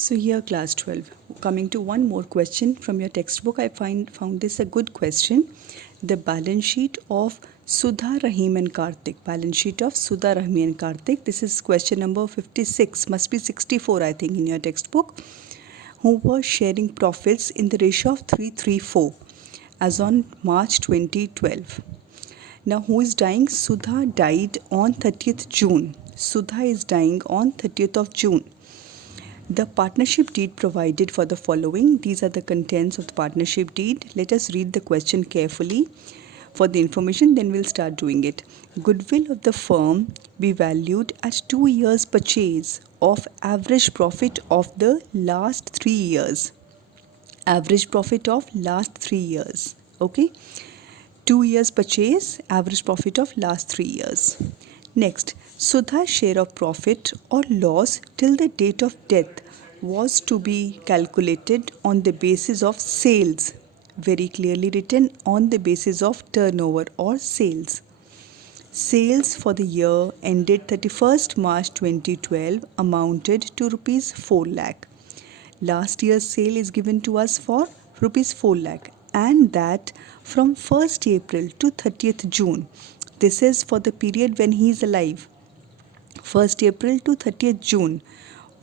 So here class 12, coming to one more question from your textbook. I found this a good question. The balance sheet of Sudha, Rahim and Karthik. Balance sheet of Sudha, Rahim and Karthik. This is question number 56, must be 64 I think in your textbook. Who were sharing profits in the ratio of 3:3:4 as on March 2012. Now who is dying? Sudha died on 30th June. Sudha is dying on 30th of June. The partnership deed provided for the following. These are the contents of the partnership deed. Let us read the question carefully for the information, then we'll start doing it. Goodwill of the firm be valued at 2 years purchase of average profit of the last 3 years. Average profit of last 3 years. Okay. 2 years purchase, average profit of last 3 years. Next, Sudha's share of profit or loss till the date of death was to be calculated on the basis of sales. Very clearly written, on the basis of turnover or sales. Sales for the year ended 31st March 2012 amounted to rupees 4 lakh. Last year's sale is given to us for rupees 4 lakh, and that from 1st April to 30th June. This is for the period when he is alive. 1st April to 30th June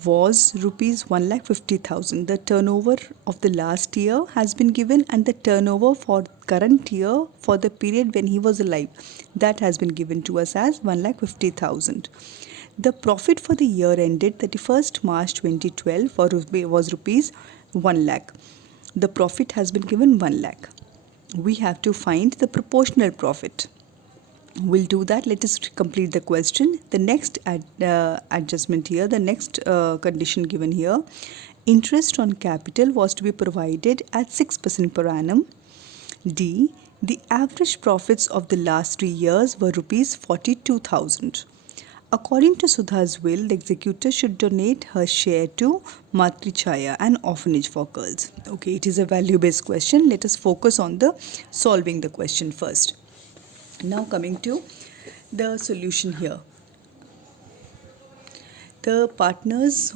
was rupees 1,50,000. The turnover of the last year has been given, and the turnover for current year for the period when he was alive, that has been given to us as 1,50,000. The profit for the year ended 31st March 2012 was rupees 1 lakh. The profit has been given 1 lakh. We have to find the proportional profit. We'll do that. Let us complete the question. The next adjustment here, the next condition given here, interest on capital was to be provided at 6% per annum. D. The average profits of the last 3 years were rupees 42,000. According to Sudha's will, the executor should donate her share to Matri Chaya, an orphanage for girls. Okay, it is a value-based question. Let us focus on the solving the question first. Now coming to the solution here. The partners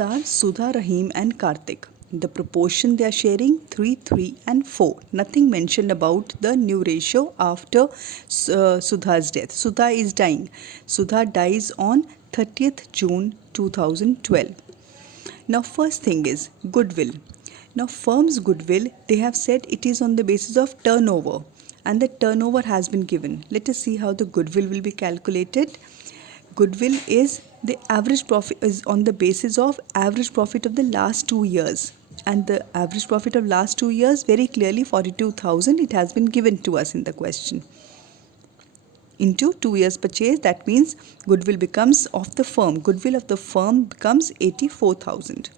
are Sudha, Rahim and Karthik. The proportion they are sharing 3, 3 and 4. Nothing mentioned about the new ratio after Sudha's death. Sudha is dying. Sudha dies on 30th June 2012. Now first thing is goodwill. Now firm's goodwill, they have said it is on the basis of turnover, and the turnover has been given. Let us see how the goodwill will be calculated. Goodwill is the average profit is on the basis of average profit of the last 2 years, and the average profit of last 2 years, very clearly 42,000, it has been given to us in the question. Into 2 years purchase, that means goodwill becomes of the firm. Goodwill of the firm becomes 84,000.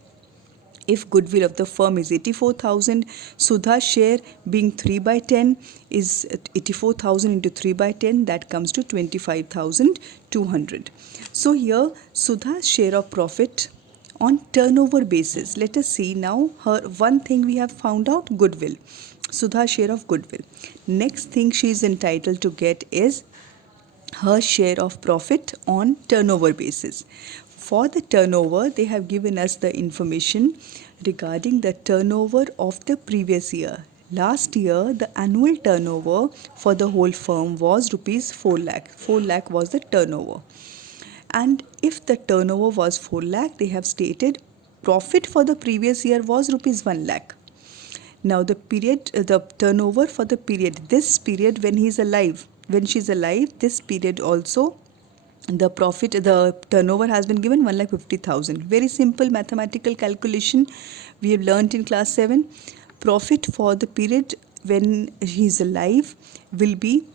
If goodwill of the firm is 84,000, Sudha's share being 3 by 10 is 84,000 into 3 by 10, that comes to 25,200. So here Sudha's share of profit on turnover basis. Let us see now her one thing we have found out, goodwill. Sudha's share of goodwill. Next thing she is entitled to get is her share of profit on turnover basis. For the turnover, they have given us the information regarding the turnover of the previous year. Last year, the annual turnover for the whole firm was rupees 4 lakh. 4 lakh was the turnover. And if the turnover was 4 lakh, they have stated profit for the previous year was rupees 1 lakh. Now the turnover for the period, this period when he is alive, when she is alive, this period also, the turnover has been given 1,50,000. Very simple mathematical calculation we have learnt in class 7. Profit for the period when he is alive will be,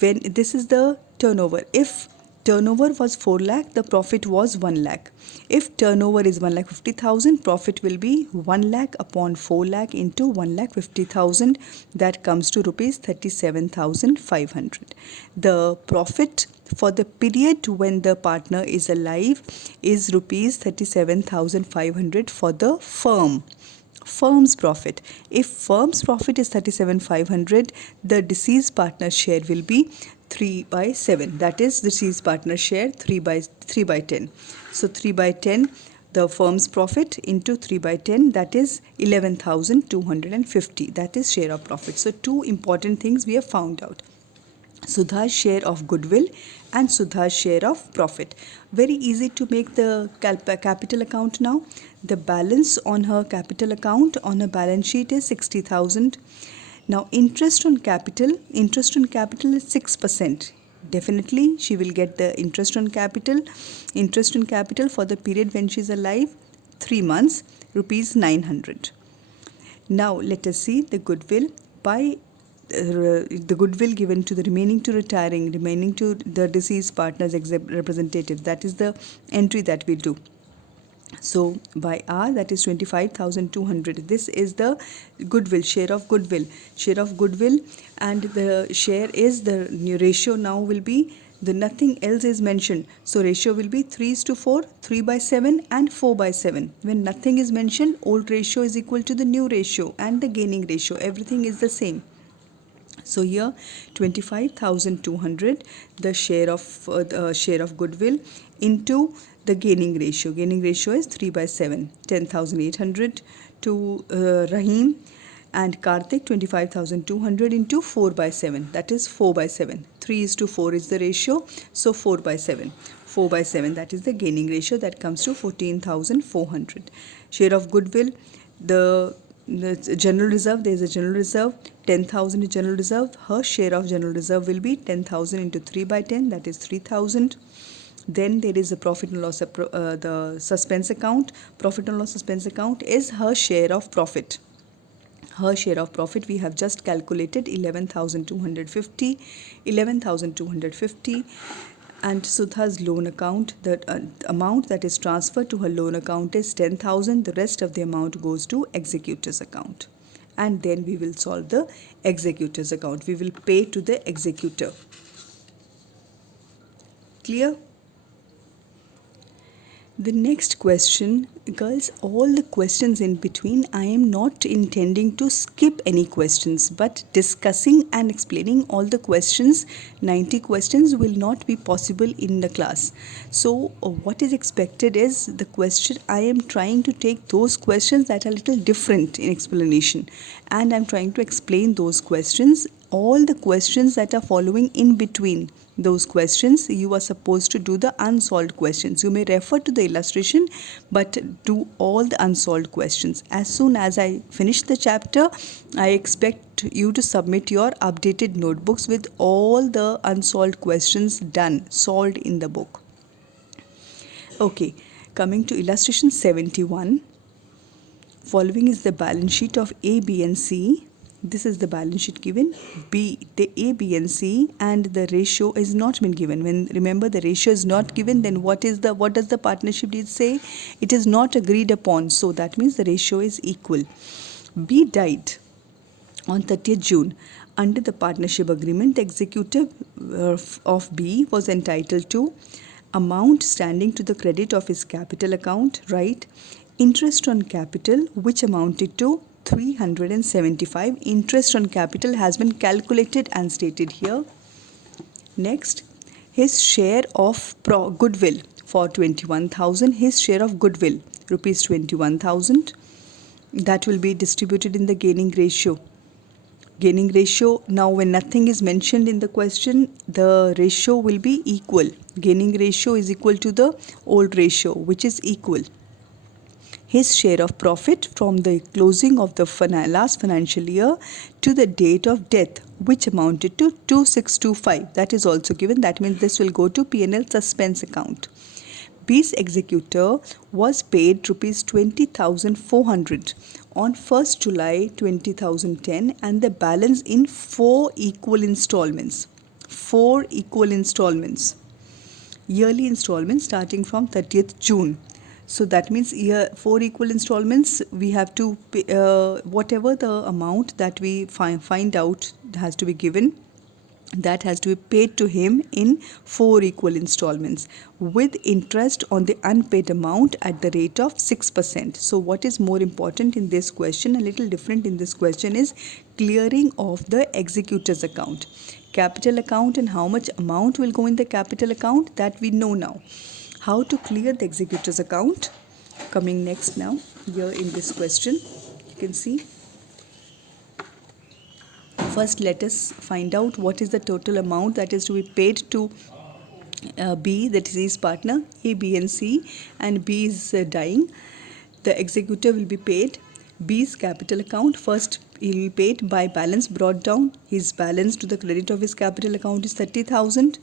when this is the turnover. If turnover was 4 lakh, the profit was 1 lakh. If turnover is 1,50,000, profit will be 1 lakh upon 4 lakh into 1,50,000. That comes to rupees 37,500. The profit for the period when the partner is alive is rupees 37,500 for the firm's profit. If firm's profit is 37,500, the deceased partner's share will be 3 by 7. That is deceased partner share 3 by 10. So 3 by 10 the firm's profit into 3 by 10, that is 11,250. That is share of profit. So two important things we have found out. Sudha's share of goodwill and Sudha's share of profit. Very easy to make the capital account now. The balance on her capital account on her balance sheet is 60,000. Now interest on capital is 6%. Definitely she will get the interest on capital for the period when she is alive, 3 months, rupees 900. Now let us see the goodwill. By the goodwill given to the remaining to the deceased partner's representative. That is the entry that we do. So by R, that is 25,200. This is the goodwill, share of goodwill, and the share is the new ratio now will be the nothing else is mentioned. So ratio will be 3:4, 3 by 7 and 4 by 7. When nothing is mentioned, old ratio is equal to the new ratio and the gaining ratio. Everything is the same. So here 25,200, the share of goodwill into the gaining ratio. Gaining ratio is 3 by 7, 10,800 to Rahim, and Karthik 25,200 into 4 by 7, that is 4 by 7. 3:4 is the ratio, so 4 by 7. 4 by 7, that is the gaining ratio, that comes to 14,400. Share of goodwill, the general reserve, there is a general reserve, 10,000 is general reserve. Her share of general reserve will be 10,000 into 3 by 10, that is 3,000. Then there is a profit and loss, the suspense account. Profit and loss suspense account is her share of profit. Her share of profit we have just calculated 11,250. And Sudha's loan account, the amount that is transferred to her loan account is 10,000. The rest of the amount goes to executor's account. And then we will solve the executor's account. We will pay to the executor. Clear? The next question, girls, all the questions in between, I am not intending to skip any questions, but discussing and explaining all the questions, 90 questions, will not be possible in the class. So what is expected is the question, I am trying to take those questions that are a little different in explanation, and I am trying to explain those questions. All the questions that are following in between those questions, you are supposed to do the unsolved questions. You may refer to the illustration, but do all the unsolved questions. As soon as I finish the chapter, I expect you to submit your updated notebooks with all the unsolved questions done, solved in the book. Okay, coming to illustration 71. Following is the balance sheet of A, B and C. This is the balance sheet given. B, the A, B and C, and the ratio is not been given. When remember the ratio is not given, then what does the partnership deed say? It is not agreed upon. So that means the ratio is equal. B died on 30th June. Under the partnership agreement, the executor of B was entitled to amount standing to the credit of his capital account, right? Interest on capital, which amounted to 375. Interest on capital has been calculated and stated here. Next, his share of goodwill for 21,000. His share of goodwill, rupees 21,000. That will be distributed in the gaining ratio. Gaining ratio, now when nothing is mentioned in the question, the ratio will be equal. Gaining ratio is equal to the old ratio, which is equal. His share of profit from the closing of the last financial year to the date of death, which amounted to 2,625. That is also given. That means this will go to P&L suspense account. B's executor was paid rupees 20,400 on 1st July 2010 and the balance in 4 equal installments. 4 equal installments. Yearly installments starting from 30th June. So that means 4 equal installments, we have to pay, whatever the amount that we find out has to be given, that has to be paid to him in 4 equal installments with interest on the unpaid amount at the rate of 6%. So what is more important in this question, a little different in this question, is clearing of the executor's account. Capital account and how much amount will go in the capital account, that we know now. How to clear the executor's account? Coming next now, here in this question, you can see. First, let us find out what is the total amount that is to be paid to B, that is his partner, A, B and C, and B is dying. The executor will be paid B's capital account. First, he will be paid by balance brought down. His balance to the credit of his capital account is 30,000.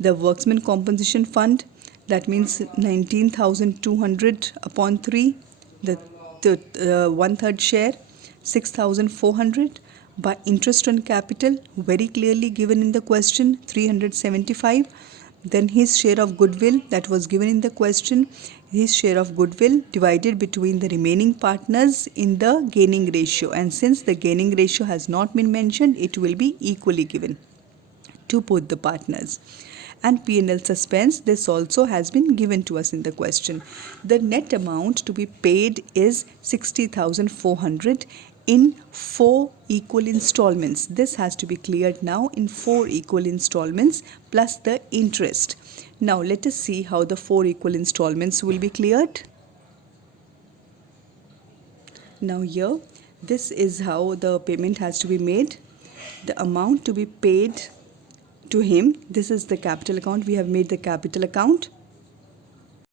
The worksman compensation fund, that means 19,200 upon 3. The 1/3 share, 6,400. By interest on capital, very clearly given in the question, 375. Then his share of goodwill, that was given in the question, his share of goodwill divided between the remaining partners in the gaining ratio, and since the gaining ratio has not been mentioned, it will be equally given to both the partners. And P&L suspense, this also has been given to us in the question. The net amount to be paid is 60,400 in 4 equal installments. This has to be cleared now in 4 equal installments plus the interest. Now let us see how the 4 equal installments will be cleared. Now here, this is how the payment has to be made. The amount to be paid to him, this is the capital account. We have made the capital account.